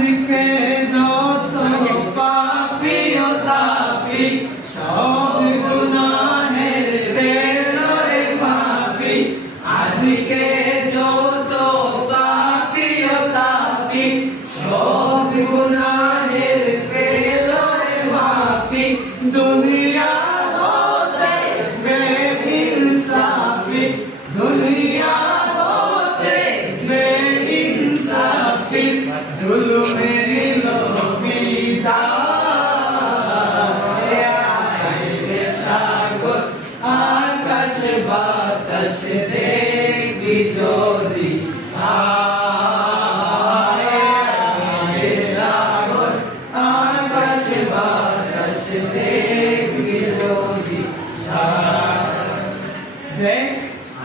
আজকে যত পাপী ও তাপী সব গুনাহের পেল রে মাফি আজকে যত পাপী ও তাপী সব গুনাহের পেল রে মাফি দুনিয়া হতে বেইনসাফি দুনিয়া হতে বেইনসাফি জুলুমে নিল বিদায় আয় সাগর আকাশ বাতাস দেখবি যদি আয় সাগর আকাশ বাতাস দেখবি যদি দেখ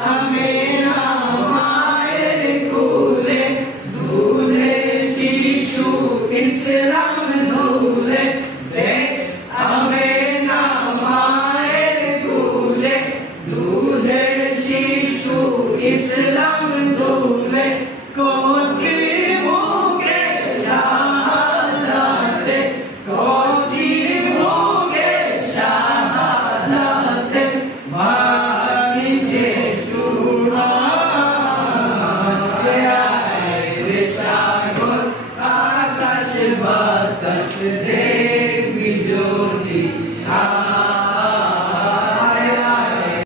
আমি মায়ের কুলে দুধে শিশু ইসলাম ধুলে দেখ আমি মায়ের কুলে দুধে শিশু ইসলাম ধুলে কচি মুখে শাহাদাতে কচি মুখে শাহাদাতে বানিশে সুরা সাগর আকাশ বাতাস